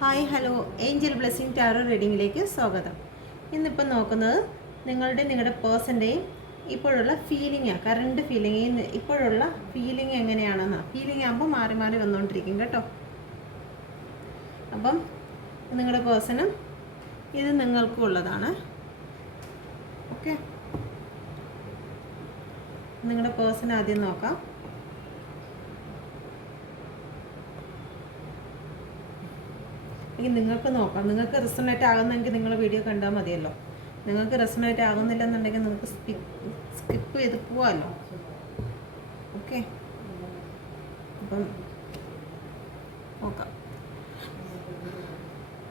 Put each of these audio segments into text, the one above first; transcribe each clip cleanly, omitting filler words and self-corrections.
Hi hello angel blessing tarot റീഡിങ്ങിലേക്ക് സ്വാഗതം. ഇന്നിപ്പം നോക്കുന്നത് നിങ്ങളുടെ പേഴ്സൻ്റെയും ഇപ്പോഴുള്ള ഫീലിംഗാണ്, കറണ്ട് ഫീലിംഗ്. ഇപ്പോഴുള്ള ഫീലിംഗ് എങ്ങനെയാണെന്നാണ്. ഫീലിംഗ് ആകുമ്പോൾ മാറി മാറി വന്നുകൊണ്ടിരിക്കും കേട്ടോ. അപ്പം നിങ്ങളുടെ പേഴ്സണും ഇത് നിങ്ങൾക്കും ഉള്ളതാണ്. ഓക്കെ, നിങ്ങളുടെ പേഴ്സൺ ആദ്യം നോക്കാം. നിങ്ങൾക്ക് നോക്കാം. നിങ്ങൾക്ക് റെസൊണേറ്റ് ആകുന്നെങ്കിൽ നിങ്ങൾ വീഡിയോ കണ്ടാൽ മതിയല്ലോ. നിങ്ങൾക്ക് റെസൊണേറ്റ് ആകുന്നില്ലെന്നുണ്ടെങ്കിൽ നിങ്ങൾക്ക് സ്കിപ്പ് ചെയ്ത് പോവാമല്ലോ. ഓക്കെ, അപ്പം നോക്കാം.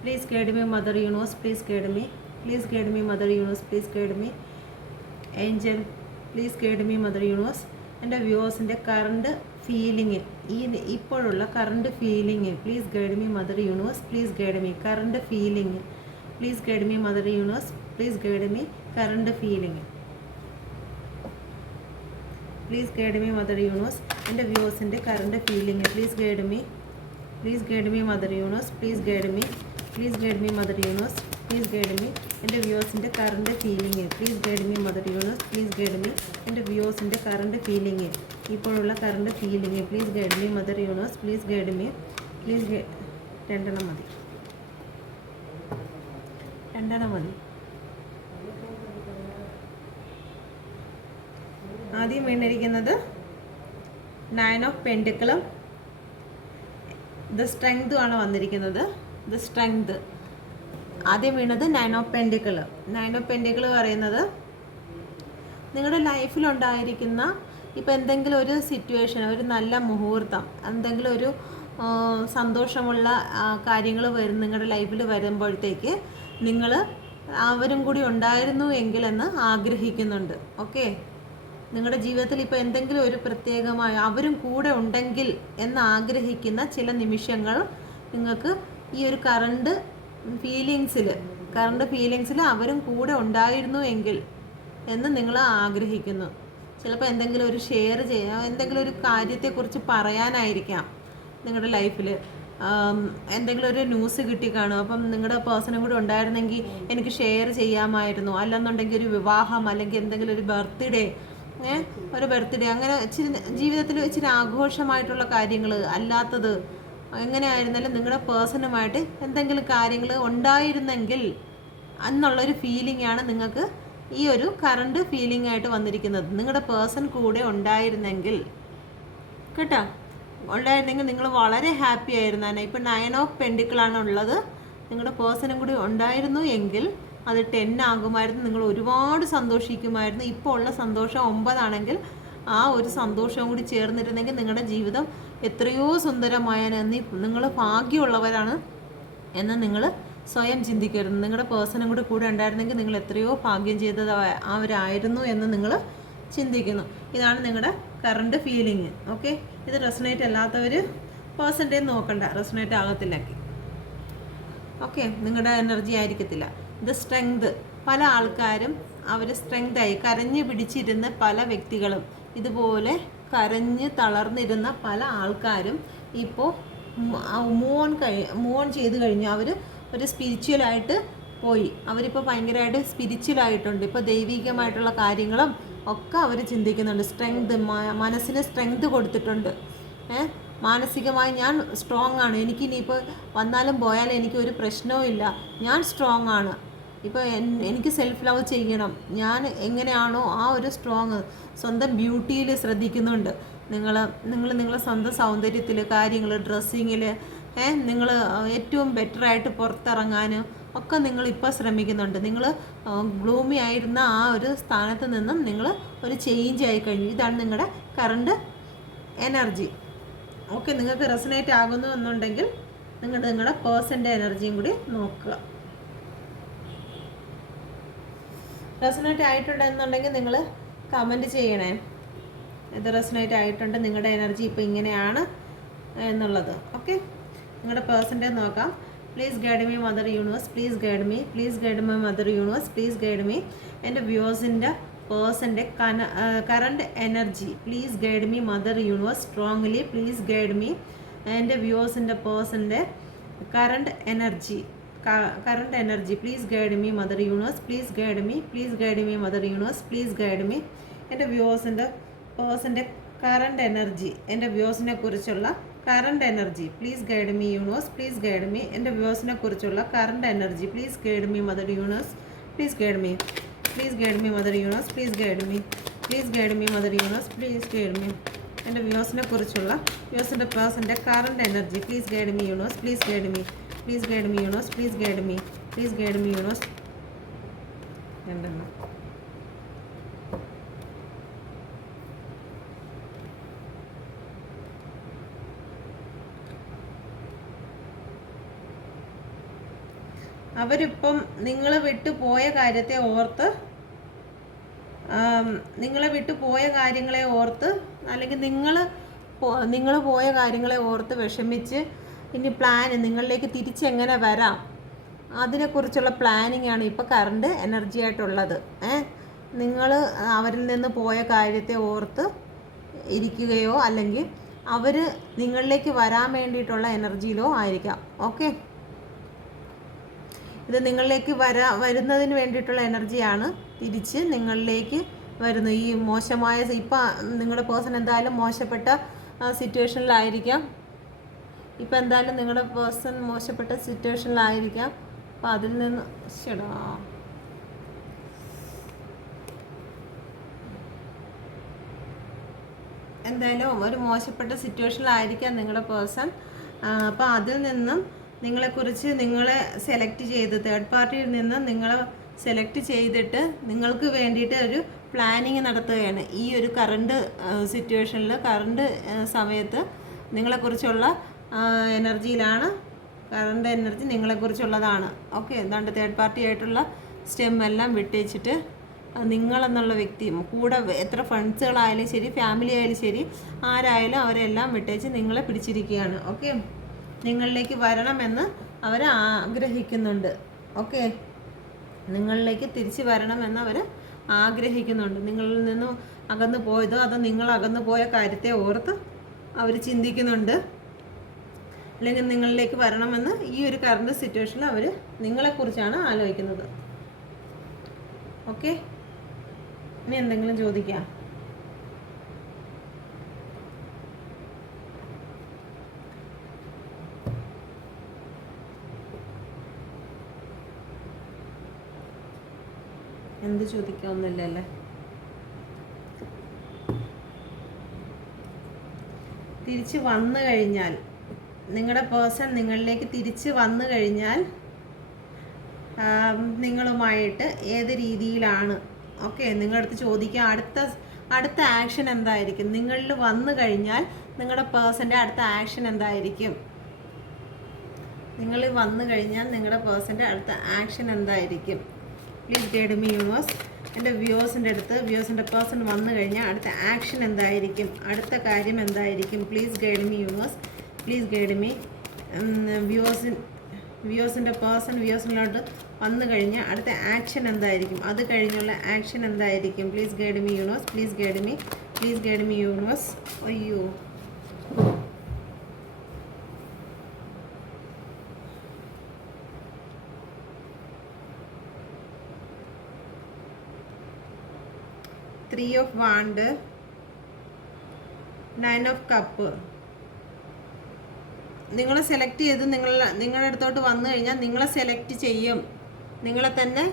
Please guide me mother universe, please guide me, please guide me mother universe, please guide me angel, please guide me mother universe. എൻ്റെ വ്യൂവേഴ്സിൻ്റെ കറണ്ട് ഫീലിംഗ്, ഇപ്പോഴുള്ള current feeling, please guide me mother universe, please guide me current feeling, please guide me mother universe, please guide me current feeling, please guide me mother universe. എൻ്റെ വ്യൂവേഴ്സിൻ്റെ current feeling, please guide me, please guide me mother universe, please guide me, please guide me mother universe, please guide me. എൻ്റെ വ്യൂവേഴ്സിൻ്റെ current feeling, please guide me mother universe, please guide me. എൻ്റെ വ്യൂവേഴ്സിൻ്റെ current feeling, ഇപ്പോഴുള്ള current feeling, please guide me mother universe, please guide me, please രണ്ടെണ്ണം മതി. ആദ്യം വീണിരിക്കുന്നത് 9 of പെൻഡിക്കിളും the സ്ട്രെങ്തും ആണ് വന്നിരിക്കുന്നത്. ദ സ്ട്രെങ്ത് ആദ്യം വീണത് 9 ഓഫ് പെൻഡിക്കിൾ. 9 ഓഫ് പെൻഡിക്കിൾ പറയുന്നത് നിങ്ങളുടെ ലൈഫിലുണ്ടായിരിക്കുന്ന ഇപ്പോൾ എന്തെങ്കിലും ഒരു സിറ്റുവേഷൻ, ഒരു നല്ല മുഹൂർത്തം, എന്തെങ്കിലും ഒരു സന്തോഷമുള്ള കാര്യങ്ങൾ നിങ്ങളുടെ ലൈഫിൽ വരുമ്പോഴത്തേക്ക് നിങ്ങൾ അവരും കൂടി ഉണ്ടായിരുന്നു എങ്കിലെന്ന് ആഗ്രഹിക്കുന്നുണ്ട്. ഓക്കെ, നിങ്ങളുടെ ജീവിതത്തിൽ ഇപ്പോൾ എന്തെങ്കിലും ഒരു പ്രത്യേകമായ അവരും കൂടെ ഉണ്ടെങ്കിൽ എന്ന് ആഗ്രഹിക്കുന്ന ചില നിമിഷങ്ങൾ നിങ്ങൾക്ക് ഈ ഒരു കറണ്ട് ഫീലിങ്സിൽ അവരും കൂടെ ഉണ്ടായിരുന്നു എങ്കിൽ എന്ന് നിങ്ങൾ ആഗ്രഹിക്കുന്നു. ചിലപ്പോൾ എന്തെങ്കിലും ഒരു ഷെയർ ചെയ്യാം, എന്തെങ്കിലും ഒരു കാര്യത്തെക്കുറിച്ച് പറയാനായിരിക്കാം. നിങ്ങളുടെ ലൈഫിൽ എന്തെങ്കിലും ഒരു ന്യൂസ് കിട്ടിക്കാണും. അപ്പം നിങ്ങളുടെ പേഴ്സണും കൂടെ ഉണ്ടായിരുന്നെങ്കിൽ എനിക്ക് ഷെയർ ചെയ്യാമായിരുന്നു. അല്ലെന്നുണ്ടെങ്കിൽ ഒരു വിവാഹം, അല്ലെങ്കിൽ എന്തെങ്കിലും ഒരു ബർത്ത്ഡേ, അങ്ങനെ ഇച്ചിരി ജീവിതത്തിൽ ഇച്ചിരി ആഘോഷമായിട്ടുള്ള കാര്യങ്ങൾ അല്ലാത്തത് എങ്ങനെയായിരുന്നാലും നിങ്ങളുടെ പേഴ്സണുമായിട്ട് എന്തെങ്കിലും കാര്യങ്ങൾ ഉണ്ടായിരുന്നെങ്കിൽ എന്നുള്ളൊരു ഫീലിംഗ് ആണ് നിങ്ങൾക്ക് ഈ ഒരു കറണ്ട് ഫീലിംഗ് ആയിട്ട് വന്നിരിക്കുന്നത്. നിങ്ങളുടെ പേഴ്സൺ കൂടെ ഉണ്ടായിരുന്നെങ്കിൽ കേട്ടോ, ഉണ്ടായിരുന്നെങ്കിൽ നിങ്ങൾ വളരെ ഹാപ്പി ആയിരുന്നേനെ. ഇപ്പം 9 ഓഫ് പെൻഡിക്കിളാണ് ഉള്ളത്. നിങ്ങളുടെ പേഴ്സണും കൂടി ഉണ്ടായിരുന്നു എങ്കിൽ അത് 10 ആകുമായിരുന്നു. നിങ്ങൾ ഒരുപാട് സന്തോഷിക്കുമായിരുന്നു. ഇപ്പോൾ ഉള്ള സന്തോഷം 9 ആണെങ്കിൽ ആ ഒരു സന്തോഷവും കൂടി ചേർന്നിരുന്നെങ്കിൽ നിങ്ങളുടെ ജീവിതം എത്രയോ സുന്ദരമായെന്ന് നിങ്ങൾ ഭാഗ്യമുള്ളവരാണ് എന്ന് നിങ്ങൾ സ്വയം ചിന്തിക്കരുത്. നിങ്ങളുടെ പേഴ്സണും കൂടെ ഉണ്ടായിരുന്നെങ്കിൽ നിങ്ങൾ എത്രയോ ഭാഗ്യം ചെയ്തത് അവരായിരുന്നു എന്ന് നിങ്ങൾ ചിന്തിക്കുന്നു. ഇതാണ് നിങ്ങളുടെ കറണ്ട് ഫീലിംഗ്. ഓക്കെ, ഇത് റെസൊണേറ്റ് അല്ലാത്തവർ പേഴ്സൻ്റെ നോക്കണ്ട, റെസൊണേറ്റ് ആകത്തില്ലെങ്കിൽ. ഓക്കെ, നിങ്ങളുടെ എനർജി ആയിരിക്കത്തില്ല. ഇത് സ്ട്രെങ്ത്. പല ആൾക്കാരും അവർ സ്ട്രെങ്തായി കരഞ്ഞു പിടിച്ചിരുന്ന പല വ്യക്തികളും, ഇതുപോലെ കരഞ്ഞ് തളർന്നിരുന്ന പല ആൾക്കാരും ഇപ്പോൾ മൂവ് ഓൺ ചെയ്ത് കഴിഞ്ഞു. അവർ ഒരു സ്പിരിച്വലായിട്ട് പോയി. അവരിപ്പോൾ ഭയങ്കരമായിട്ട് സ്പിരിച്വലായിട്ടുണ്ട്. ഇപ്പോൾ ദൈവികമായിട്ടുള്ള കാര്യങ്ങളും ഒക്കെ അവർ ചിന്തിക്കുന്നുണ്ട്. സ്ട്രെങ്ത്, മനസ്സിന് സ്ട്രെങ്ത് കൊടുത്തിട്ടുണ്ട്. മാനസികമായി ഞാൻ സ്ട്രോങ് ആണ്, എനിക്കിനിയിപ്പോൾ വന്നാലും പോയാലും എനിക്കൊരു പ്രശ്നവും ഇല്ല, ഞാൻ സ്ട്രോങ് ആണ്. ഇപ്പോൾ എനിക്ക് സെൽഫ് ലവ് ചെയ്യണം, ഞാൻ എങ്ങനെയാണോ ആ ഒരു സ്ട്രോങ്. സ്വന്തം ബ്യൂട്ടിയിൽ ശ്രദ്ധിക്കുന്നുണ്ട്. നിങ്ങളെ സ്വന്തം സൗന്ദര്യത്തിൽ, കാര്യങ്ങൾ, ഡ്രസ്സിങ്ങിൽ നിങ്ങൾ ഏറ്റവും ബെറ്ററായിട്ട് പുറത്തിറങ്ങാനും ഒക്കെ നിങ്ങളിപ്പോൾ ശ്രമിക്കുന്നുണ്ട്. നിങ്ങൾ ഗ്ലൂമി ആയിരുന്ന ആ ഒരു സ്ഥാനത്ത് നിന്നും നിങ്ങൾ ഒരു ചേഞ്ച് ആയി കഴിഞ്ഞു. ഇതാണ് നിങ്ങളുടെ കറണ്ട് എനർജി. ഓക്കെ, നിങ്ങൾക്ക് റെസൊണേറ്റ് ആകുന്നു എന്നുണ്ടെങ്കിൽ നിങ്ങളുടെ പേഴ്സൻ്റെ എനർജിയും കൂടി നോക്കുക. റെസൊണേറ്റ് ആയിട്ടുണ്ടെന്നുണ്ടെങ്കിൽ നിങ്ങൾ കമൻറ്റ് ചെയ്യണേ. ഇത് റെസൊണേറ്റ് ആയിട്ടുണ്ട്, നിങ്ങളുടെ എനർജി ഇപ്പോൾ ഇങ്ങനെയാണ് എന്നുള്ളത്. ഓക്കെ, നിങ്ങളുടെ പേഴ്സൻ്റെ നോക്കാം. Please guide me mother universe, please guide me, please guide me mother universe, please guide me. എൻ്റെ വ്യൂവേഴ്സിൻ്റെ പേഴ്സൻ്റെ current energy, please guide me mother universe strongly, please guide me. എൻ്റെ വ്യൂവേഴ്സിൻ്റെ പേഴ്സൻ്റെ current energy. Current energy. Please guide me, Mother Universe. Please guide me. Please guide me, Mother Universe. Please guide me. എൻ്റെ വ്യൂസിൻ്റെ പേഴ്സൻ്റെ current energy, എൻ്റെ വ്യൂസിനെ കുറിച്ചുള്ള current energy. Please guide me universe. Please guide me. എൻ്റെ വ്യൂസിനെ കുറിച്ചുള്ള current energy. Please guide me, mother universe. Please guide me. Please guide me, mother universe. Please guide me. Please guide me, mother universe. Please guide me. എൻ്റെ വ്യൂസിനെ കുറിച്ചുള്ള വ്യൂസിൻ്റെ പേഴ്സൻ്റെ current energy. Please guide me universe. Please guide me. Please guide me universe. Please guide me. Please guide me universe. രണ്ടെണ്ണം. അവരിപ്പം നിങ്ങളെ വിട്ടു പോയ കാര്യത്തെ ഓർത്ത്, നിങ്ങളെ വിട്ടു പോയ കാര്യങ്ങളെ ഓർത്ത്, അല്ലെങ്കിൽ നിങ്ങൾ പോയ കാര്യങ്ങളെ ഓർത്ത് വിഷമിച്ച് ഇനി നിങ്ങളിലേക്ക് തിരിച്ചെങ്ങനെ വരാം അതിനെക്കുറിച്ചുള്ള പ്ലാനിങ് ആണ് ഇപ്പോൾ കറണ്ട് എനർജി ആയിട്ടുള്ളത്. നിങ്ങൾ അവരിൽ നിന്ന് പോയ കാര്യത്തെ ഓർത്ത് ഇരിക്കുകയോ അല്ലെങ്കിൽ അവർ നിങ്ങളിലേക്ക് വരാൻ വേണ്ടിയിട്ടുള്ള എനർജിയിലോ ആയിരിക്കാം. ഓക്കെ, ഇത് നിങ്ങളിലേക്ക് വരുന്നതിന് വേണ്ടിയിട്ടുള്ള എനർജിയാണ്. തിരിച്ച് നിങ്ങളിലേക്ക് വരുന്നു. ഈ മോശമായ ഇപ്പം നിങ്ങളുടെ പേഴ്സൺ എന്തായാലും മോശപ്പെട്ട സിറ്റുവേഷനിലായിരിക്കാം. ഇപ്പം എന്തായാലും നിങ്ങളുടെ പേഴ്സൺ മോശപ്പെട്ട സിറ്റുവേഷനിലായിരിക്കാം. അപ്പം അതിൽ നിന്ന് എന്തായാലും ഒരു മോശപ്പെട്ട സിറ്റുവേഷനിലായിരിക്കാം നിങ്ങളുടെ പേഴ്സൺ. അപ്പം അതിൽ നിന്നും നിങ്ങളെക്കുറിച്ച് നിങ്ങളെ സെലക്ട് ചെയ്ത്, തേർഡ് പാർട്ടിയിൽ നിന്ന് നിങ്ങളെ സെലക്ട് ചെയ്തിട്ട് നിങ്ങൾക്ക് വേണ്ടിയിട്ട് ഒരു പ്ലാനിങ് നടത്തുകയാണ്. ഈ ഒരു കറണ്ട് സിറ്റുവേഷനിൽ, കറണ്ട് സമയത്ത് നിങ്ങളെക്കുറിച്ചുള്ള എനർജിയിലാണ്. കറണ്ട് എനർജി നിങ്ങളെക്കുറിച്ചുള്ളതാണ്. ഓക്കെ, എന്താണ്ട് തേർഡ് പാർട്ടി ആയിട്ടുള്ള സ്റ്റെം എല്ലാം വിട്ടേച്ചിട്ട് നിങ്ങളെന്നുള്ള വ്യക്തി കൂടെ എത്ര ഫ്രണ്ട്സുകളായാലും ശരി, ഫാമിലി ആയാലും ശരി, ആരായാലും അവരെല്ലാം വിട്ടേച്ച് നിങ്ങളെ പിടിച്ചിരിക്കുകയാണ്. ഓക്കെ, നിങ്ങളിലേക്ക് വരണമെന്ന് അവർ ആഗ്രഹിക്കുന്നുണ്ട്. ഓക്കെ, നിങ്ങളിലേക്ക് തിരിച്ച് വരണമെന്ന് അവർ ആഗ്രഹിക്കുന്നുണ്ട്. നിങ്ങളിൽ നിന്നും അകന്നു പോയതോ അതോ നിങ്ങൾ അകന്നു പോയ കാര്യത്തെ ഓർത്ത് അവർ ചിന്തിക്കുന്നുണ്ട്. അല്ലെങ്കിൽ നിങ്ങളിലേക്ക് വരണമെന്ന് ഈ ഒരു കറണ്ട് സിറ്റുവേഷനിൽ അവർ നിങ്ങളെക്കുറിച്ചാണ് ആലോചിക്കുന്നത്. ഓക്കെ, ഇനി എന്തെങ്കിലും ചോദിക്കാം? എന്ത് ചോദിക്കാവുന്നില്ലല്ലേ? തിരിച്ച് വന്നു കഴിഞ്ഞാൽ, നിങ്ങളുടെ പേഴ്സൺ നിങ്ങളിലേക്ക് തിരിച്ച് വന്നു കഴിഞ്ഞാൽ നിങ്ങളുമായിട്ട് ഏത് രീതിയിലാണ്? ഓക്കെ, നിങ്ങളുടെ അടുത്ത് ചോദിക്കുക, അടുത്ത ആക്ഷൻ എന്തായിരിക്കും? നിങ്ങളിൽ വന്നു കഴിഞ്ഞാൽ നിങ്ങളുടെ പേഴ്സൻ്റെ അടുത്ത ആക്ഷൻ എന്തായിരിക്കും? നിങ്ങൾ വന്നു കഴിഞ്ഞാൽ നിങ്ങളുടെ പേഴ്സൻ്റെ അടുത്ത ആക്ഷൻ എന്തായിരിക്കും? Please guide me universe. എൻ്റെ വ്യൂസിൻ്റെ പേഴ്സൺ വന്നു കഴിഞ്ഞാൽ അടുത്ത ആക്ഷൻ എന്തായിരിക്കും? അടുത്ത കാര്യം എന്തായിരിക്കും? Please guide me universe. Please guide me. വ്യൂസിൻ്റെ പേഴ്സൺ വ്യൂസിനോട്ട് വന്നു കഴിഞ്ഞാൽ അടുത്ത ആക്ഷൻ എന്തായിരിക്കും? അത് കഴിഞ്ഞുള്ള ആക്ഷൻ എന്തായിരിക്കും? Please guide me universe. Please guide me. Please guide me universe. അയ്യോ, three of wand, 9 of cup. നിങ്ങളെ സെലക്ട് ചെയ്ത് നിങ്ങളുടെ അടുത്തോട്ട് വന്നു കഴിഞ്ഞാൽ നിങ്ങളെ സെലക്ട് ചെയ്യും. നിങ്ങളെ തന്നെ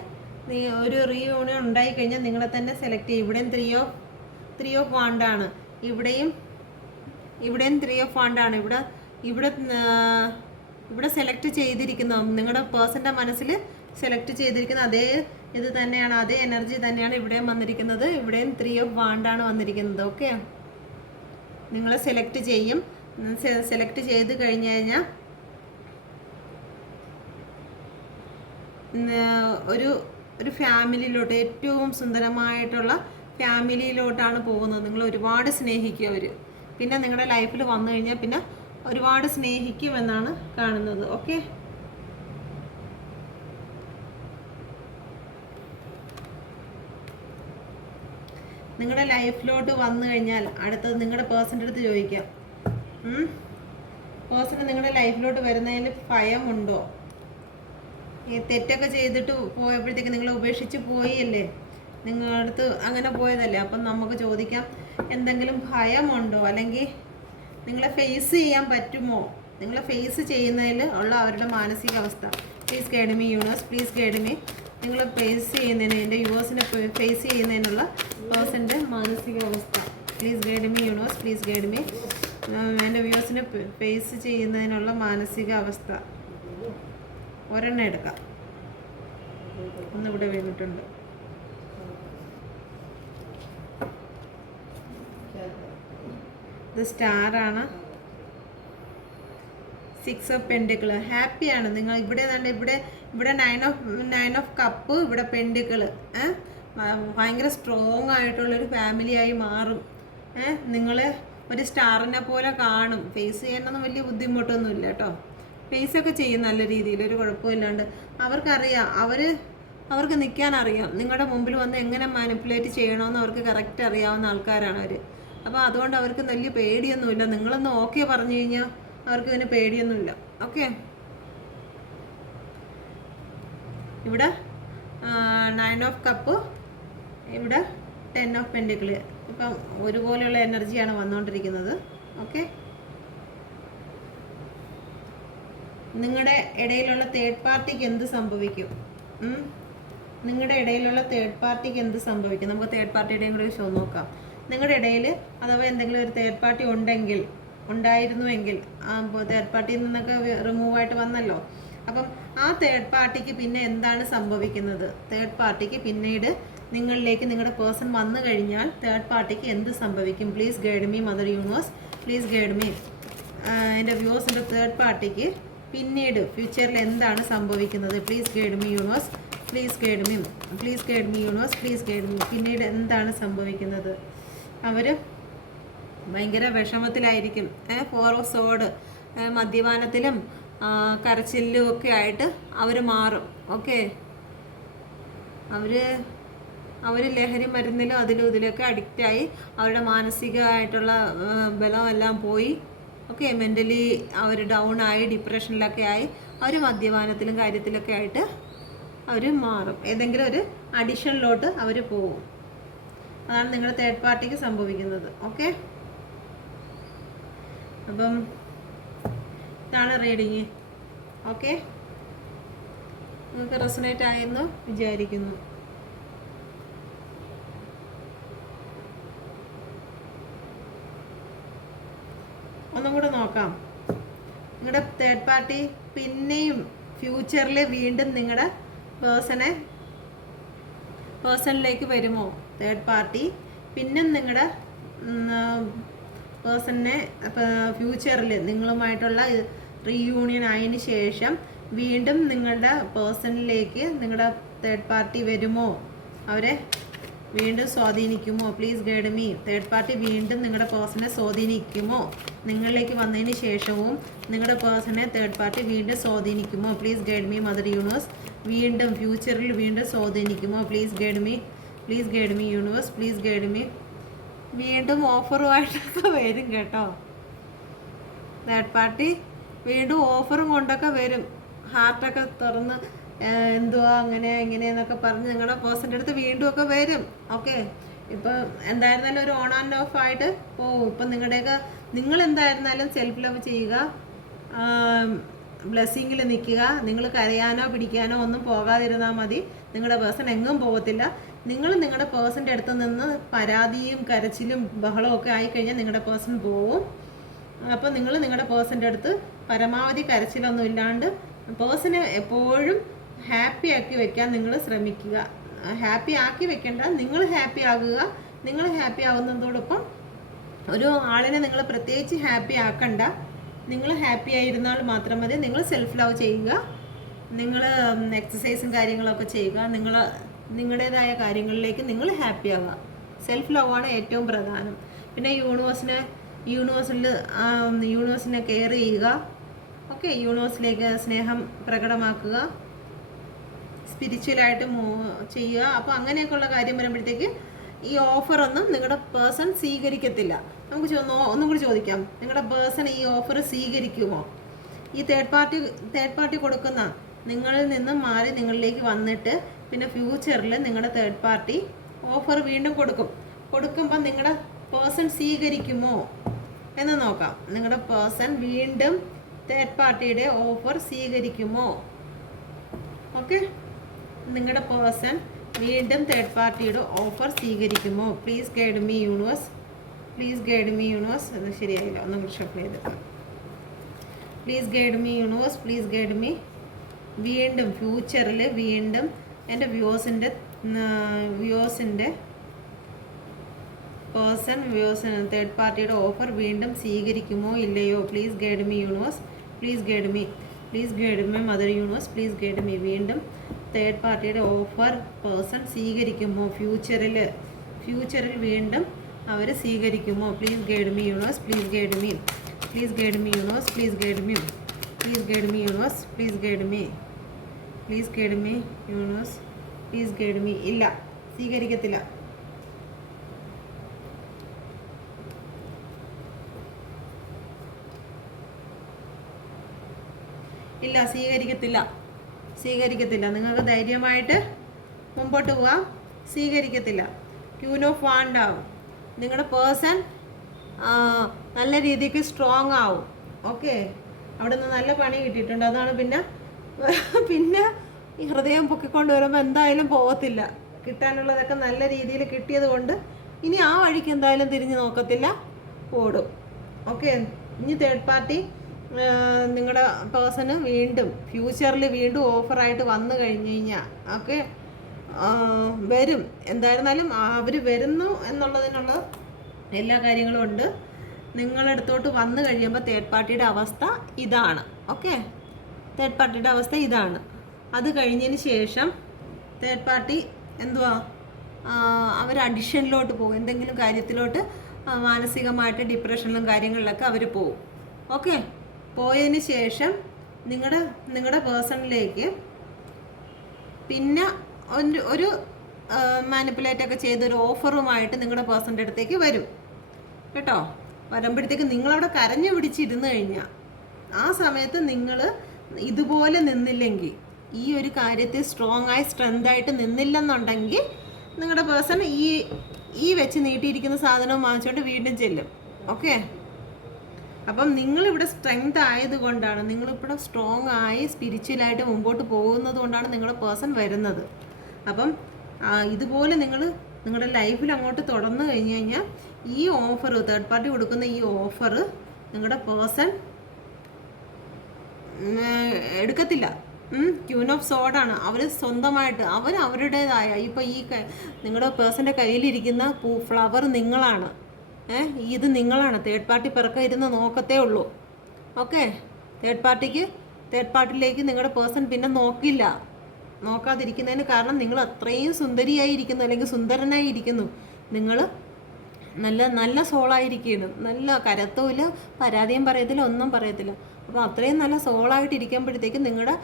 ഒരു റീയൂണിയൻ ഉണ്ടായി കഴിഞ്ഞാൽ നിങ്ങളെ തന്നെ സെലക്ട് ചെയ്യും. ഇവിടെയും ത്രീ ഓഫ് വാണ്ടാണ്. ഇവിടെയും 3 ഓഫ് വാണ്ടാണ്. ഇവിടെ സെലക്ട് ചെയ്തിരിക്കുന്നു. നിങ്ങളുടെ പേഴ്സൻ്റെ മനസ്സിൽ സെലക്ട് ചെയ്തിരിക്കുന്ന അതേ ഇത് തന്നെയാണ്, അതേ എനർജി തന്നെയാണ് ഇവിടെയും വന്നിരിക്കുന്നത്. ഇവിടെയും 3 ഓഫ് വാണ്ടാണ് വന്നിരിക്കുന്നത്. ഓക്കെ, നിങ്ങളെ സെലക്ട് ചെയ്യും. സെലക്ട് ചെയ്ത് കഴിഞ്ഞ് കഴിഞ്ഞാൽ ഒരു ഫാമിലിയിലോട്ട്, ഏറ്റവും സുന്ദരമായിട്ടുള്ള ഫാമിലിയിലോട്ടാണ് പോകുന്നത്. നിങ്ങൾ ഒരുപാട് സ്നേഹിക്കും അവർ. പിന്നെ നിങ്ങളുടെ ലൈഫിൽ വന്നു കഴിഞ്ഞാൽ പിന്നെ ഒരുപാട് സ്നേഹിക്കുമെന്നാണ് കാണുന്നത്. ഓക്കെ, നിങ്ങളുടെ ലൈഫിലോട്ട് വന്നു കഴിഞ്ഞാൽ അടുത്തത് നിങ്ങളുടെ പേഴ്സൻ്റെ അടുത്ത് ചോദിക്കാം, പേഴ്സണ് നിങ്ങളുടെ ലൈഫിലോട്ട് വരുന്നതിൽ ഭയമുണ്ടോ? ഈ തെറ്റൊക്കെ ചെയ്തിട്ട് പോയപ്പോഴത്തേക്ക് നിങ്ങൾ ഉപേക്ഷിച്ച് പോയല്ലേ, നിങ്ങളുടെ അടുത്ത് അങ്ങനെ പോയതല്ലേ. അപ്പം നമുക്ക് ചോദിക്കാം, എന്തെങ്കിലും ഭയമുണ്ടോ? അല്ലെങ്കിൽ നിങ്ങളെ ഫേസ് ചെയ്യാൻ പറ്റുമോ? നിങ്ങളെ ഫേസ് ചെയ്യുന്നതിൽ ഉള്ള അവരുടെ മാനസികാവസ്ഥ. Please guide me universe, please guide me. നിങ്ങൾ ഫേസ് ചെയ്യുന്നതിന്, എൻ്റെ യുവേഴ്സിനെ ഫേസ് ചെയ്യുന്നതിനുള്ള പേഴ്സൻ്റെ മാനസികാവസ്ഥ. Please guide me universe, please guide me. എൻ്റെ വ്യൂവേഴ്സിനെ ഫേസ് ചെയ്യുന്നതിനുള്ള മാനസികാവസ്ഥ. ഒരെണ്ണം എടുക്കാം, ഒന്നിവിടെ വീണിട്ടുണ്ട്. ഇത് സ്റ്റാറാണ്. 6 ഓഫ് പെൻഡിക്കിൾ. ഹാപ്പിയാണ് നിങ്ങൾ. ഇവിടെ ഇവിടെ 9 ഓഫ് കപ്പ്, ഇവിടെ പെൻഡിക്കിൾ. ഭയങ്കര സ്ട്രോങ് ആയിട്ടുള്ളൊരു ഫാമിലിയായി മാറും. നിങ്ങൾ ഒരു സ്റ്റാറിനെ പോലെ കാണും. ഫേസ് ചെയ്യാനൊന്നും വലിയ ബുദ്ധിമുട്ടൊന്നുമില്ല കേട്ടോ. ഫേസൊക്കെ ചെയ്യും നല്ല രീതിയിൽ, ഒരു കുഴപ്പമില്ലാണ്ട്. അവർക്കറിയാം, അവർക്ക് നിൽക്കാൻ അറിയാം. നിങ്ങളുടെ മുമ്പിൽ വന്ന് എങ്ങനെ മാനിപ്പുലേറ്റ് ചെയ്യണമെന്ന് അവർക്ക് കറക്റ്റ് അറിയാവുന്ന ആൾക്കാരാണ് അവർ. അപ്പോൾ അതുകൊണ്ട് അവർക്ക് വലിയ പേടിയൊന്നുമില്ല. നിങ്ങളൊന്ന് ഓക്കെ പറഞ്ഞു കഴിഞ്ഞാൽ അവർക്ക് പിന്നെ പേടിയൊന്നുമില്ല. ഓക്കെ, ഇവിടെ 9 ഓഫ് കപ്പ്, ഇവിടെ 10 ഓഫ് പെൻഡിക്കിൾ. ഇപ്പം ഒരുപോലെയുള്ള എനർജിയാണ് വന്നുകൊണ്ടിരിക്കുന്നത്. ഓക്കെ, നിങ്ങളുടെ ഇടയിലുള്ള തേർഡ് പാർട്ടിക്ക് എന്ത് സംഭവിക്കും? നിങ്ങളുടെ ഇടയിലുള്ള തേർഡ് പാർട്ടിക്ക് എന്ത് സംഭവിക്കും? നമുക്ക് തേർഡ് പാർട്ടിയുടെയും കൂടെ ഷോ നോക്കാം. നിങ്ങളുടെ ഇടയിൽ അഥവാ എന്തെങ്കിലും ഒരു തേർഡ് പാർട്ടി ഉണ്ടായിരുന്നുവെങ്കിൽ, തേർഡ് പാർട്ടിയിൽ നിന്നൊക്കെ റിമൂവായിട്ട് വന്നല്ലോ. അപ്പം ആ തേർഡ് പാർട്ടിക്ക് പിന്നെ എന്താണ് സംഭവിക്കുന്നത്? തേർഡ് പാർട്ടിക്ക് പിന്നീട് നിങ്ങളിലേക്ക് നിങ്ങളുടെ പേഴ്സൺ വന്നു കഴിഞ്ഞാൽ തേർഡ് പാർട്ടിക്ക് എന്ത് സംഭവിക്കും? Please guide me mother universe, please guide me. എൻ്റെ വ്യൂവേഴ്സിൻ്റെ തേർഡ് പാർട്ടിക്ക് പിന്നീട് ഫ്യൂച്ചറിൽ എന്താണ് സംഭവിക്കുന്നത്? Please guide me universe, please guide me, please guide me universe, please guide me. പിന്നീട് എന്താണ് സംഭവിക്കുന്നത്? അവർ ഭയങ്കര വിഷമത്തിലായിരിക്കും. 4 ഓഫ് സോഡ്, മദ്യപാനത്തിലും കരച്ചിലും ഒക്കെ ആയിട്ട് അവർ മാറും. ഓക്കെ, അവർ ലഹരി മരുന്നിലും അതിലും ഇതിലൊക്കെ അഡിക്റ്റായി അവരുടെ മാനസികമായിട്ടുള്ള ബലമെല്ലാം പോയി. ഓക്കെ, മെൻ്റലി അവർ ഡൗൺ ആയി, ഡിപ്രഷനിലൊക്കെ ആയി അവർ മദ്യപാനത്തിലും കാര്യത്തിലൊക്കെ ആയിട്ട് അവർ മാറും. ഏതെങ്കിലും ഒരു അഡിഷനിലോട്ട് അവർ പോകും. അതാണ് നിങ്ങളുടെ തേർഡ് പാർട്ടിക്ക് സംഭവിക്കുന്നത്. ഓക്കെ, അപ്പം ഇതാണ് റീഡിങ്. ഓക്കെ, നിങ്ങൾക്ക് റെസൊനേറ്റ് ആയെന്ന് വിചാരിക്കുന്നു. ഒന്നും കൂടെ നോക്കാം. നിങ്ങളുടെ തേർഡ് പാർട്ടി പിന്നെയും ഫ്യൂച്ചറിൽ വീണ്ടും നിങ്ങളുടെ പേഴ്സണിലേക്ക് വരുമോ? തേർഡ് പാർട്ടി പിന്നെ നിങ്ങളുടെ പേഴ്സണിനെ ഫ്യൂച്ചറിൽ നിങ്ങളുമായിട്ടുള്ള റീയൂണിയൻ ആയതിനു ശേഷം വീണ്ടും നിങ്ങളുടെ പേഴ്സണിലേക്ക് നിങ്ങളുടെ തേർഡ് പാർട്ടി വരുമോ? അവരെ വീണ്ടും സ്വാധീനിക്കുമോ? Please guide me. Third party വീണ്ടും നിങ്ങളുടെ പേഴ്സണെ സ്വാധീനിക്കുമോ? നിങ്ങളിലേക്ക് വന്നതിന് ശേഷവും നിങ്ങളുടെ പേഴ്സണെ തേർഡ് പാർട്ടി വീണ്ടും സ്വാധീനിക്കുമോ? Please guide me mother universe. വീണ്ടും ഫ്യൂച്ചറിൽ വീണ്ടും സ്വാധീനിക്കുമോ? Please guide me, please guide me universe, please guide me. വീണ്ടും ഓഫറുമായിട്ടൊക്കെ വരും കേട്ടോ. തേർഡ് പാർട്ടി വീണ്ടും ഓഫറും കൊണ്ടൊക്കെ വരും. ഹാർട്ടൊക്കെ തുറന്ന് എന്തുവാ അങ്ങനെ ഇങ്ങനെയെന്നൊക്കെ പറഞ്ഞ് നിങ്ങളുടെ പേഴ്സൻ്റെ അടുത്ത് വീണ്ടും ഒക്കെ വരും. ഓക്കെ, ഇപ്പം എന്തായിരുന്നാലും ഒരു ഓൺ ആൻഡ് ഓഫ് ആയിട്ട് പോവും. ഇപ്പം നിങ്ങൾ എന്തായിരുന്നാലും സെൽഫ് ലവ് ചെയ്യുക, ബ്ലെസ്സിങ്ങിൽ നിൽക്കുക. നിങ്ങൾ കരയാനോ പിടിക്കാനോ ഒന്നും പോകാതിരുന്നാൽ മതി. നിങ്ങളുടെ പേഴ്സൺ എങ്ങും പോകത്തില്ല. നിങ്ങൾ നിങ്ങളുടെ പേഴ്സൻ്റെ അടുത്ത് നിന്ന് പരാതിയും കരച്ചിലും ബഹളവും ഒക്കെ ആയിക്കഴിഞ്ഞാൽ നിങ്ങളുടെ പേഴ്സൺ പോവും. അപ്പോൾ നിങ്ങൾ നിങ്ങളുടെ പേഴ്സൻ്റെ അടുത്ത് പരമാവധി കരച്ചിലൊന്നും ഇല്ലാണ്ട് പേഴ്സണെ എപ്പോഴും ഹാപ്പി ആക്കി വെക്കാൻ നിങ്ങൾ ശ്രമിക്കുക. ഹാപ്പി ആക്കി വെക്കേണ്ട, നിങ്ങൾ ഹാപ്പി ആകുക. നിങ്ങൾ ഹാപ്പി ആകുന്നതോടൊപ്പം ഒരു ആളിനെ നിങ്ങൾ പ്രത്യേകിച്ച് ഹാപ്പി ആക്കണ്ട. നിങ്ങൾ ഹാപ്പി ആയിരുന്നാൽ മാത്രം മതി. നിങ്ങൾ സെൽഫ് ലവ് ചെയ്യുക, നിങ്ങൾ എക്സസൈസും കാര്യങ്ങളൊക്കെ ചെയ്യുക, നിങ്ങളുടേതായ കാര്യങ്ങളിലേക്ക് നിങ്ങൾ ഹാപ്പി ആവുക. സെൽഫ് ലവാണ് ഏറ്റവും പ്രധാനം. പിന്നെ യൂണിവേഴ്സിനെ കെയർ ചെയ്യുക. ഓക്കെ, യൂണിവേഴ്സിലേക്ക് സ്നേഹം പ്രകടമാക്കുക, സ്പിരിച്വലായിട്ട് ചെയ്യുക. അപ്പോൾ അങ്ങനെയൊക്കെയുള്ള കാര്യം വരുമ്പോഴത്തേക്ക് ഈ ഓഫറൊന്നും നിങ്ങളുടെ പേഴ്സൺ സ്വീകരിക്കത്തില്ല. നമുക്ക് ഒന്നും കൂടി ചോദിക്കാം, നിങ്ങളുടെ പേഴ്സൺ ഈ ഓഫർ സ്വീകരിക്കുമോ? ഈ തേർഡ് പാർട്ടി കൊടുക്കുന്ന നിങ്ങളിൽ നിന്നും മാറി നിങ്ങളിലേക്ക് വന്നിട്ട് പിന്നെ ഫ്യൂച്ചറിൽ നിങ്ങളുടെ തേർഡ് പാർട്ടി ഓഫർ വീണ്ടും കൊടുക്കുമ്പോൾ നിങ്ങളുടെ പേഴ്സൺ സ്വീകരിക്കുമോ എന്ന് നോക്കാം. നിങ്ങളുടെ പേഴ്സൺ വീണ്ടും തേർഡ് പാർട്ടിയുടെ ഓഫർ സ്വീകരിക്കുമോ? ഓക്കെ, നിങ്ങളുടെ പേഴ്സൺ വീണ്ടും തേർഡ് പാർട്ടിയുടെ ഓഫർ സ്വീകരിക്കുമോ? Please guide me universe, please guide me universe. അത് ശരിയായില്ല, ഒന്നും കൂടി ഷഫിൾ ചെയ്തിട്ട്. Please guide me universe, please guide me. വീണ്ടും ഫ്യൂച്ചറിൽ വീണ്ടും എൻ്റെ വ്യൂസിൻ്റെ പേഴ്സൺ തേർഡ് പാർട്ടിയുടെ ഓഫർ വീണ്ടും സ്വീകരിക്കുമോ ഇല്ലയോ? Please guide me universe, please guide me, please guide me mother universe, please guide me. വീണ്ടും തേർഡ് പാർട്ടിയുടെ ഓഫർ പേഴ്സൺ സ്വീകരിക്കുമോ? ഫ്യൂച്ചറിൽ വീണ്ടും അവർ സ്വീകരിക്കുമോ? Please guide me universe, please guide me, please guide me universe, please guide me, please guide me universe, please guide me, please guide me universe, please guide me. ഇല്ല, സ്വീകരിക്കത്തില്ല. ഇല്ല, സ്വീകരിക്കത്തില്ല. നിങ്ങൾക്ക് ധൈര്യമായിട്ട് മുമ്പോട്ട് പോവാം. സ്വീകരിക്കത്തില്ല. ക്യൂൻ ഓഫ് വാണ്ട് ആവും. നിങ്ങളുടെ person നല്ല രീതിക്ക് സ്ട്രോങ് ആവും. ഓക്കെ, അവിടെ നിന്ന് നല്ല പണി കിട്ടിയിട്ടുണ്ട്. അതാണ് പിന്നെ ഈ ഹൃദയം പൊക്കിക്കൊണ്ട് വരുമ്പോൾ എന്തായാലും പോകത്തില്ല. കിട്ടാനുള്ളതൊക്കെ നല്ല രീതിയിൽ കിട്ടിയത് കൊണ്ട് ഇനി ആ വഴിക്ക് എന്തായാലും തിരിഞ്ഞ് നോക്കത്തില്ല, ഓടും. ഓക്കെ, ഇനി തേർഡ് പാർട്ടി നിങ്ങളുടെ പേഴ്സണ് വീണ്ടും ഫ്യൂച്ചറിൽ വീണ്ടും ഓഫറായിട്ട് വന്നു കഴിഞ്ഞ് കഴിഞ്ഞാൽ ഓക്കെ വരും. എന്തായിരുന്നാലും അവർ വരുന്നു എന്നുള്ളതിനുള്ള എല്ലാ കാര്യങ്ങളും ഉണ്ട്. നിങ്ങളടുത്തോട്ട് വന്നു കഴിയുമ്പോൾ തേർഡ് പാർട്ടിയുടെ അവസ്ഥ ഇതാണ്. ഓക്കെ, തേർഡ് പാർട്ടിയുടെ അവസ്ഥ ഇതാണ്. അത് കഴിഞ്ഞതിന് ശേഷം തേർഡ് പാർട്ടി എന്തുവാ, അവർ അഡിഷനിലോട്ട് പോകും. എന്തെങ്കിലും കാര്യത്തിലോട്ട് മാനസികമായിട്ട് ഡിപ്രഷനിലും കാര്യങ്ങളിലൊക്കെ അവർ പോകും. ഓക്കെ, പോയതിന് ശേഷം നിങ്ങളുടെ പേഴ്സണിലേക്ക് പിന്നെ ഒരു മാനിപ്പുലേറ്റൊക്കെ ചെയ്തൊരു ഓഫറുമായിട്ട് നിങ്ങളുടെ പേഴ്സണിൻ്റെ അടുത്തേക്ക് വരും കേട്ടോ. വരുമ്പോഴത്തേക്ക് നിങ്ങളവിടെ കരഞ്ഞു പിടിച്ചിരുന്ന് കഴിഞ്ഞാൽ ആ സമയത്ത് നിങ്ങൾ ഇതുപോലെ നിന്നില്ലെങ്കിൽ, ഈ ഒരു കാര്യത്തിൽ സ്ട്രെങ്തായിട്ട് നിന്നില്ലെന്നുണ്ടെങ്കിൽ നിങ്ങളുടെ പേഴ്സൺ ഈ വെച്ച് നീട്ടിയിരിക്കുന്ന സാധനം വാങ്ങിച്ചുകൊണ്ട് വീണ്ടും ചെല്ലും. ഓക്കെ, അപ്പം നിങ്ങളിവിടെ സ്ട്രെങ്ത് ആയതുകൊണ്ടാണ്, നിങ്ങളിവിടെ സ്ട്രോങ് ആയി സ്പിരിച്വലായിട്ട് മുമ്പോട്ട് പോകുന്നത് കൊണ്ടാണ് നിങ്ങളുടെ പേഴ്സൺ വരുന്നത്. അപ്പം ഇതുപോലെ നിങ്ങളുടെ ലൈഫിൽ അങ്ങോട്ട് തുടർന്ന് കഴിഞ്ഞ് കഴിഞ്ഞാൽ ഈ ഓഫർ, തേർഡ് പാർട്ടി കൊടുക്കുന്ന ഈ ഓഫർ നിങ്ങളുടെ പേഴ്സൺ എടുക്കത്തില്ല. Queen of സോഡാണ്. അവർ സ്വന്തമായിട്ട് അവരുടേതായ ഇപ്പോൾ നിങ്ങളുടെ പേഴ്സൻ്റെ കയ്യിലിരിക്കുന്ന ഫ്ലവർ നിങ്ങളാണ്. ഇത് നിങ്ങളാണ്. തേർഡ് പാർട്ടി പിറക്ക ഇരുന്ന് നോക്കത്തേ ഉള്ളൂ. ഓക്കെ, തേർഡ് പാർട്ടിയിലേക്ക് നിങ്ങളുടെ പേഴ്സൺ പിന്നെ നോക്കാതിരിക്കുന്നതിന് കാരണം നിങ്ങൾ അത്രയും സുന്ദരിയായിരിക്കുന്നു, അല്ലെങ്കിൽ സുന്ദരനായിരിക്കുന്നു. നിങ്ങൾ നല്ല സോളായിരിക്കുകയാണ്. നല്ല കരത്തുമില്ല, പരാതിയും പറയത്തില്ല, ഒന്നും പറയത്തില്ല. അപ്പോൾ അത്രയും നല്ല സോളായിട്ട് ഇരിക്കുമ്പോഴത്തേക്ക് നിങ്ങളുടെ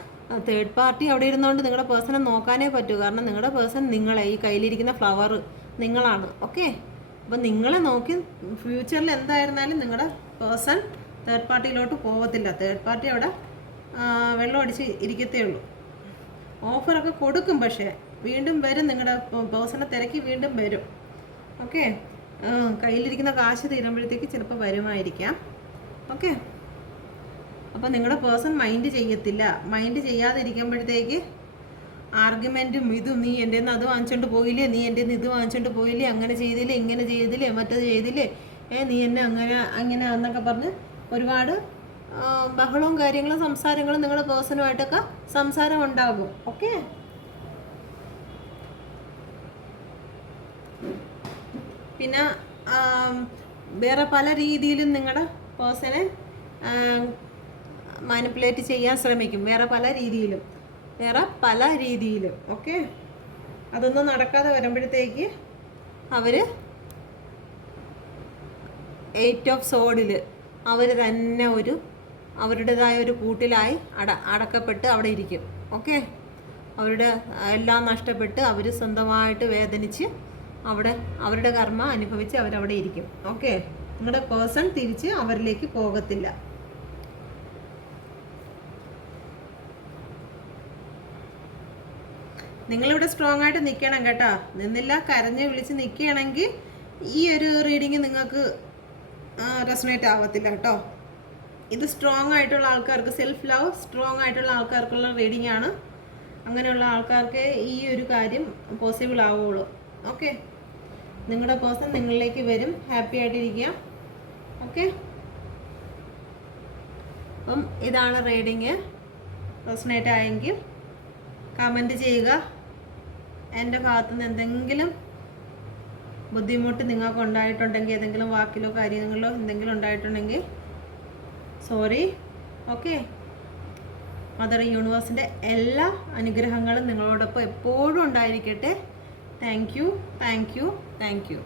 തേർഡ് പാർട്ടി അവിടെ ഇരുന്നുകൊണ്ട് നിങ്ങളുടെ പേഴ്സണെ നോക്കാനേ പറ്റൂ. കാരണം നിങ്ങളുടെ പേഴ്സൺ നിങ്ങളെ, ഈ കയ്യിലിരിക്കുന്ന ഫ്ലവർ നിങ്ങളാണ്. ഓക്കെ, അപ്പോൾ നിങ്ങളെ നോക്കി ഫ്യൂച്ചറിൽ എന്തായിരുന്നാലും നിങ്ങളുടെ പേഴ്സൺ തേർഡ് പാർട്ടിയിലോട്ട് പോകത്തില്ല. തേർഡ് പാർട്ടി അവിടെ വെള്ളം അടിച്ച് ഇരിക്കത്തേ ഉള്ളൂ. ഓഫറൊക്കെ കൊടുക്കും, പക്ഷേ വീണ്ടും വരും. നിങ്ങളുടെ പേഴ്സണെ തിരക്കി വീണ്ടും വരും. ഓക്കെ, കയ്യിലിരിക്കുന്ന കാശ് തീരുമ്പോഴത്തേക്ക് ചിലപ്പോൾ വരുമായിരിക്കാം. ഓക്കെ, അപ്പോൾ നിങ്ങളുടെ പേഴ്സൺ മൈൻഡ് ചെയ്യത്തില്ല. മൈൻഡ് ചെയ്യാതിരിക്കുമ്പോഴത്തേക്ക് ആർഗ്യുമെൻറ്റും ഇതും, നീ എൻ്റെ നിന്ന് അത് വാങ്ങിച്ചോണ്ട് പോയില്ലേ, നീ എൻ്റെ നിന്ന് ഇത് വാങ്ങിച്ചോണ്ട് പോയില്ലേ, അങ്ങനെ ചെയ്തില്ലേ, ഇങ്ങനെ ചെയ്തില്ലേ, മറ്റത് ചെയ്തില്ലേ, നീ എന്നെ അങ്ങനെ എന്നൊക്കെ പറഞ്ഞ് ഒരുപാട് ബഹളവും കാര്യങ്ങളും സംസാരങ്ങളും നിങ്ങളുടെ പേഴ്സണുമായിട്ടൊക്കെ സംസാരം ഉണ്ടാകും. ഓക്കെ, പിന്നെ വേറെ പല രീതിയിലും നിങ്ങളുടെ പേഴ്സണെ മാനിപ്പുലേറ്റ് ചെയ്യാൻ ശ്രമിക്കും. വേറെ പല രീതിയിലും. ഓക്കെ, അതൊന്നും നടക്കാതെ വരുമ്പോഴത്തേക്ക് അവർ 8 ഓഫ് സോഡിൽ അവർ തന്നെ അവരുടേതായ ഒരു കൂട്ടിലായി അടക്കപ്പെട്ട് അവിടെ ഇരിക്കും. ഓക്കെ, അവരുടെ എല്ലാം നഷ്ടപ്പെട്ട് അവർ സ്വന്തമായിട്ട് വേദനിച്ച് അവരുടെ കർമ്മ അനുഭവിച്ച് അവരവിടെ ഇരിക്കും. ഓക്കെ, നിങ്ങളുടെ പേഴ്സൺ തിരിച്ച് അവരിലേക്ക് പോകത്തില്ല. നിങ്ങളിവിടെ സ്ട്രോങ് ആയിട്ട് നിൽക്കണം കേട്ടോ. നിന്നില്ല, കരഞ്ഞ് വിളിച്ച് നിൽക്കുകയാണെങ്കിൽ ഈ ഒരു റീഡിങ് നിങ്ങൾക്ക് റെസണേറ്റ് ആവത്തില്ല കേട്ടോ. ഇത് സ്ട്രോങ് ആയിട്ടുള്ള ആൾക്കാർക്ക്, സെൽഫ് ലവ് സ്ട്രോങ് ആയിട്ടുള്ള ആൾക്കാർക്കുള്ള റീഡിംഗ് ആണ്. അങ്ങനെയുള്ള ആൾക്കാർക്ക് ഈ ഒരു കാര്യം പോസിബിൾ ആവുള്ളൂ. ഓക്കെ, നിങ്ങളുടെ പേഴ്സൺ നിങ്ങളിലേക്ക് വരും. ഹാപ്പി ആയിട്ടിരിക്കുക. ഓക്കെ, അപ്പം ഇതാണ് റീഡിങ്. റെസണേറ്റ് ആയെങ്കിൽ കമൻറ്റ് ചെയ്യുക. എൻ്റെ ഭാഗത്തുനിന്ന് എന്തെങ്കിലും ബുദ്ധിമുട്ട് നിങ്ങൾക്ക് ഉണ്ടായിട്ടുണ്ടെങ്കിൽ, ഏതെങ്കിലും വാക്കിലോ കാര്യങ്ങളിലോ എന്തെങ്കിലും ഉണ്ടായിട്ടുണ്ടെങ്കിൽ സോറി. ഓക്കെ, മദർ യൂണിവേഴ്സിൻ്റെ എല്ലാ അനുഗ്രഹങ്ങളും നിങ്ങളോടൊപ്പം എപ്പോഴും ഉണ്ടായിരിക്കട്ടെ. Thank you, thank you, thank you.